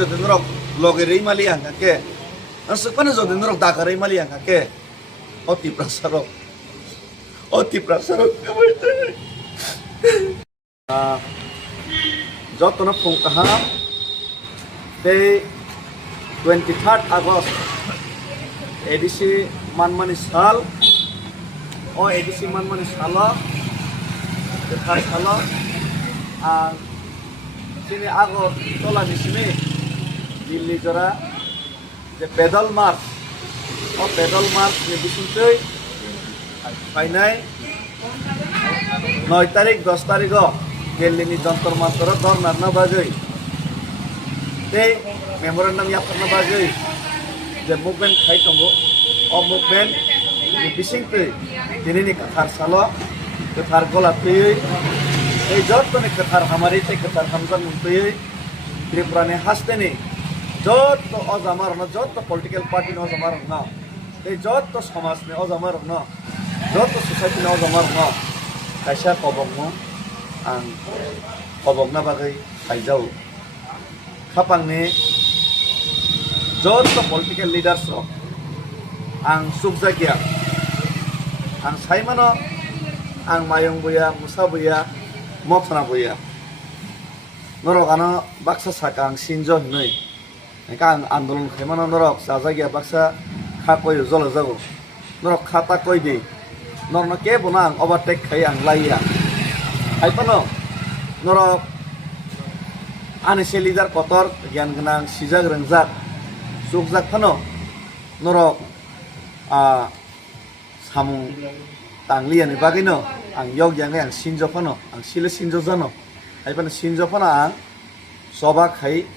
যদি নরক লগে রেইমালি আঙ্কাকে সুকপানি যদি নরক দাকা রেইমালি আঙ্কাকে অতি প্রাসারক যতন ফুংকাহা এই 23 আগস্ট এডিসি মানমানি সাল ও এডিসি মানমানি সাল তেথার সাল আর চিনি আগর তোলা মিশিমি দিল্লি জোড়া যে পেডল মার্চ ও পেডল মার্চ ni bisingtui ফাইনাই 9 তারিখ 10 তারিখ দিল্লিনি যন্তর মন্তর ধর্নার না বাজই এই মেমোরেন্ডাম ইয়াফারনা বাজই যে মুভমেন্ট খাইতঙ্গো ও movement ni bisingtui dinini kathar salo kathar gola tui এই যতনে কাথার হামারি তে কাথার হামজান মুতই ত্রিপুরানে হাসতেনি যত অজামার না যত পলিটিক্যাল পার্টি ন অজামার না এই যত সমাজ নে অজামার না যত সোসাইটি ন অজামার না কাইসা কবং আং কবং না বাগৈ আইজাও খাপাংনি যত পলিটিক্যাল লিডার্স আং সুবজাকিয়া আং সাইমানো আং মায়ং বইয়া মুসা বইয়া মথনা বইয়া নরক আনো বাক্সা সাকা আং সিনজ হিনই আং আন্দোলন খাইমানো নরক সাজাগিয়া বাক্সা খা কই জল যাবো নরক খাতা কই দি নরন কে বনা আং ওভারটেক খাই আং লাইয়া খাইপানো নরক আনি সে লিডার কতর জ্ঞান গোনাं সিজাগ রंजाक সুকজাক ফানো নরক সামু tangliani bagino ang yog yang ang sinjo pano ang sile sinjo jano ai pan sinjo pano ang soba khai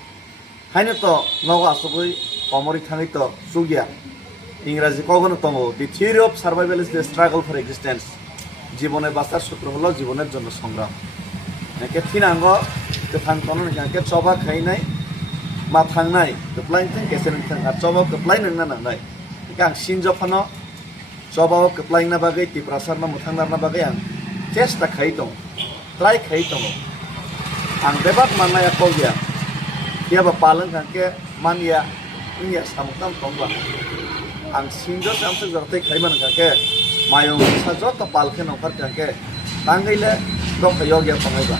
haino to nogo asugui komori thangi to sugya ইংরাজি কখনো তমো the theory of survival is the struggle for existence জীবনে বাঁচার সূত্র হলো জীবনের জন্য সংগ্রাম নাকি থিনাঙ্গ তো থাং তনো নাকি চবা খাই নাই মা থাংনাই তো প্লাইন থাং কেসেন থাং আর চবা তো প্লাইন না নাই আং সিনjo pano coba keplaing na bagay ti prasar na muthang na bagay ang chesta khai tong try khai tong ang debat manna ya kogya dia ba palang kan ke man ya inya samutam tongba ang sinjo samse jorte khai man ka ke mayong sa jot pal ke nokar ka ke tangaile dok yogya pangai ba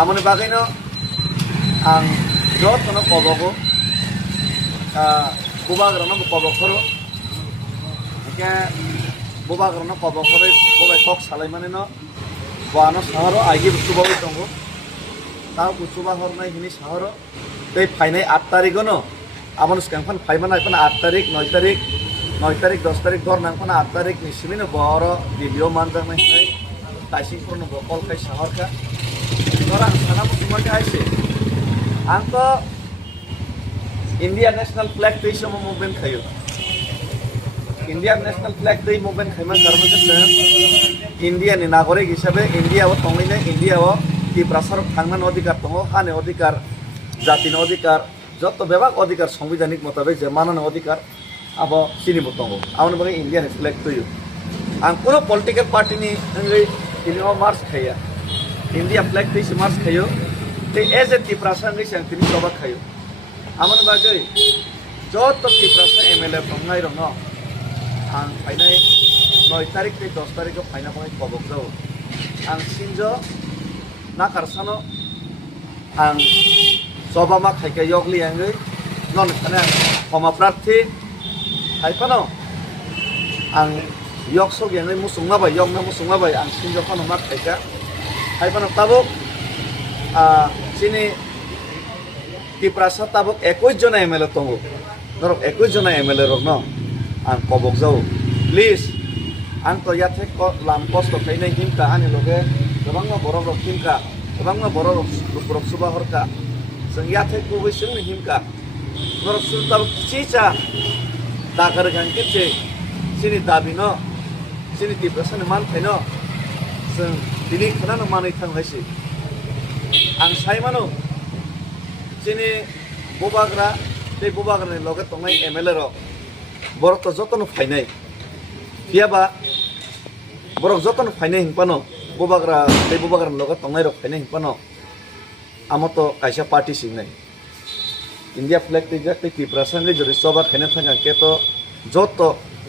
amone bagay no ang jot no kobogo kubagra no kobo khoro ke boba karena kobo kore boba kok salai mane no boano saharo aigi bustuba tongo tao bustuba hornai hini saharo tei phainai 8 tarikh no amon skangpan phaimana ipana 8 tarikh 9 tarikh 10 tarikh dor nangpana 8 tarikh ni simino boro video manjang nai hinai taising porno bokol kai sahar ka orang sana musliman ke aise angko India national flag teisho movement khayo Indian national flag তৈ movement খাইমান কারণে Indian নাগরিক হিসাবে ইন্ডিয়াও তংলাইনে ইন্ডিয়াও কি প্রসারক থাংনান অধিকার দङ হানে অধিকার জাতিন অধিকার যত বিভাগ অধিকার সাংবিধানিক মোতাবেক যে মানানো অধিকার আব চিনিব দङ আমনে বাগে ইন্ডিয়ান ফ্ল্যাগ তৈ আং কোনো পলিটিক্যাল পার্টি নি তিনি মার্চ খাইয়া ইন্ডিয়া ফ্ল্যাগ তৈ মার্চ খাইও তে এজ এ তি প্রসারক সাং তিনি সবা খাইও আমনে বাগে যত তি প্রসার MLA দংনাই রङ ang fainai 9 tarik te 10 tarik ko faina pangai kobok jao ang sinjo na karsano ang soba ma khaike yogli angai non khana homa prarthi haipano ang yokso gengai musungna bai yogna musungna bai ang sinjo phano ma khaika haipano tabuk sini ki prasa tabuk 21 jona MLA tongo norok 21 jona MLA rok no ang kobok jauh, please, ang to ya thek ko lam kos to kainai himka ani loge, kabangma borok rok himka, kabangma borok subah horka, seng ya thek ko wisung ni himka, borok sultan cica, dakar kan kece, sini dabino, sini tiprasan man peno, seng dini kanan manai thang haisi, ang sai mano, sini bobagra, te bobagra ni loge tongai MLA rok. Borok to jotono fainai fiaba borok jotono fainai hingpano bobagra tei bobagra loga tongnai rok fainai hingpano amoto kaisa party singnai India flag টিকে ত্রিপুরাসানি যদি সভা খাইনা থাকা কে তো যত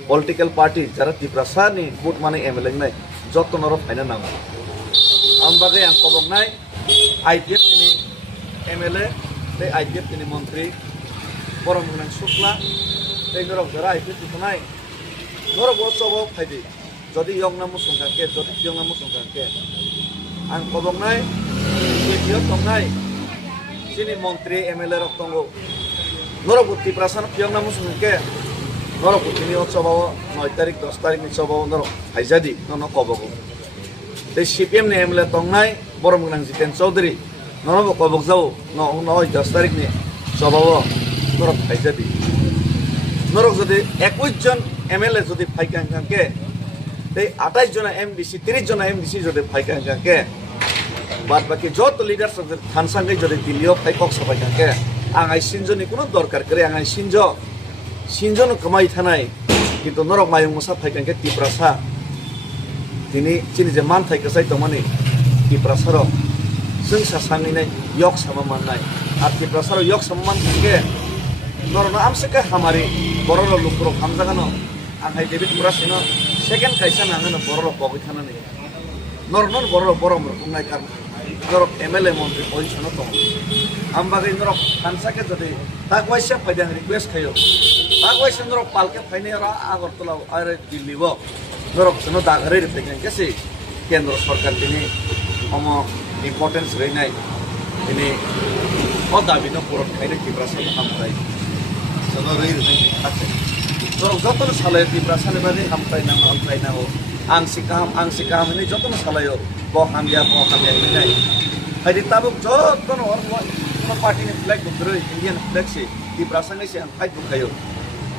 political party যারা ত্রিপুরাসানি vote মানে MLA নাই যত নরক ফাইনা নাম আমবাগে আং কবক নাই আইপিএফ তিনি এমএলএ এই আইপিএফ তিনি মন্ত্রী পরমগুণাং শুক্লা এই নরক যারা আইপিএফ নাই নরক সভা ফাইদি যদি ইয়ংনা মুসুংখাকে যদি ইয়ংনা মুসুংখাকে আং কবক নাই বিডিও দंनाय যিনি মন্ত্রী এমএলএ রক দङ নরক ত্রিপুরাসান ইয়ংনা মুসুংখাকে নরক তিনি উৎসবাও 9 তারিখ 10 তারিখ উৎসবাও নরক ফাইজাদি নন কবক এই সিপিএম নি এমএলএ দंनाय বরমগুণাং জিতেন চৌধুরী নরক কবক যাও 9 তারিখ নি সভাও নরক ফাইজাদি নরক যদি 21 জন এমএলএ যদি ফাইকাংখাকে এই 28 জন এমডিসি 30 জন এমডিসি যদি ফাইকাংখাকে বাদ বাকি যত লিডার থানসাঙ্গে যদি দিল্লিও ফাইকক সবাইখাকে আঙাই সিনজনি কোনো দরকার করে আঙাই সিনজন কমাই থানায় কিন্তু নরক মায়ং মুসা ফাইকাংকে ত্রিপুরাসা তিনি চিনি যে মান থাইকে চাই মানে ত্রিপুরাসার जों सासांगिनाय yok sama manai আর ত্রিপুরাসার yok sama man থাকে নরনো আমসেকে হামারি বড় লুকরো হামজাগানো আঙাই ডেভিড পুরাসিনো সেকেন্ড কাইসা নাঙানো বড় বগৈ থানানি নরনন বড় বুংনাই কার নরক এমএলএ মন্ত্রী পজিশনও দङ আমবাগै নরক হানসাকে যদি তাকवाइसा फाइदां रिक्वेस्ट खायो ताकवाइसा नरक पालके फाइने र আগরতলা আর দিল্লিব नरक जनो दागरे रिफाइनाय केसे केंद्र सरकार दिनी अम इम्पोर्टेंस रैनाय दिनी अ दाबिनो पुरन खाइने त्रिपुरासानि हामफ्राय जनो रै थाके नरक जतन सालाय त्रिपुरासानि बादि हामफ्रायनांगौ आं सिकाहाम नि जतन सालायो ब हामिया नै हाइदि ताबुक जतन पार्टी नि फ्लैग बुद्रो इंडियन फ्लैग से त्रिपुरासानि से आं फाइट बुखायो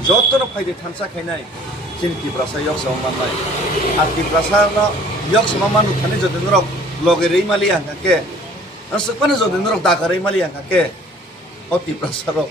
जतन फाइदे थानसा खाइनाय चिन त्रिपुरासा yok sama manai আর ত্রিপুরাসানো yok sama manu thane jodi norok loge reimali angake asukpane jodi norok daga reimali angake o ত্রিপুরাসাro